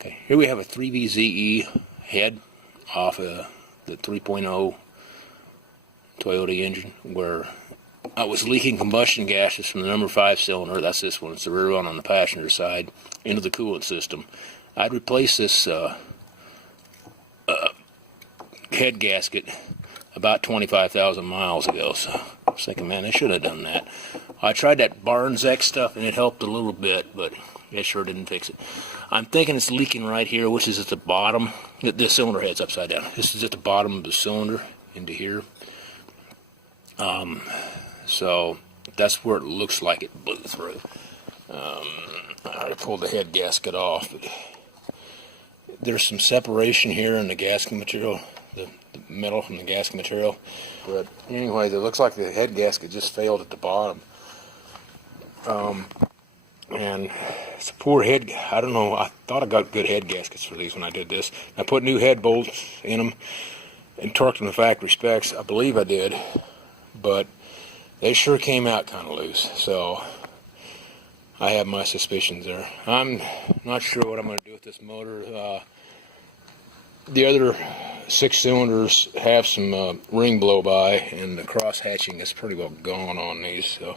Okay, here we have a 3VZE head off of the 3.0 Toyota engine where I was leaking combustion gases from the number 5 cylinder, that's this one, it's the rear one on the passenger side, into the coolant system. I'd replaced this head gasket about 25,000 miles ago, so I was thinking, man, I should have done that. I tried that Barnes X stuff and it helped a little bit, but it sure didn't fix it. I'm thinking it's leaking right here, which is at the bottom. This cylinder head's upside down. This is at the bottom of the cylinder into here. So that's where it looks like it blew through. I already pulled the head gasket off, but there's some separation here in the gasket material, the metal from the gasket material. But anyway, it looks like the head gasket just failed at the bottom. And it's a poor head. I don't know. I thought I got good head gaskets for these when I did this. I put new head bolts in them and torqued them to factory specs. I believe I did, but they sure came out kind of loose. So I have my suspicions there. I'm not sure what I'm going to do with this motor. The other 6 cylinders have some ring blow by, and the cross hatching is pretty well gone on these. So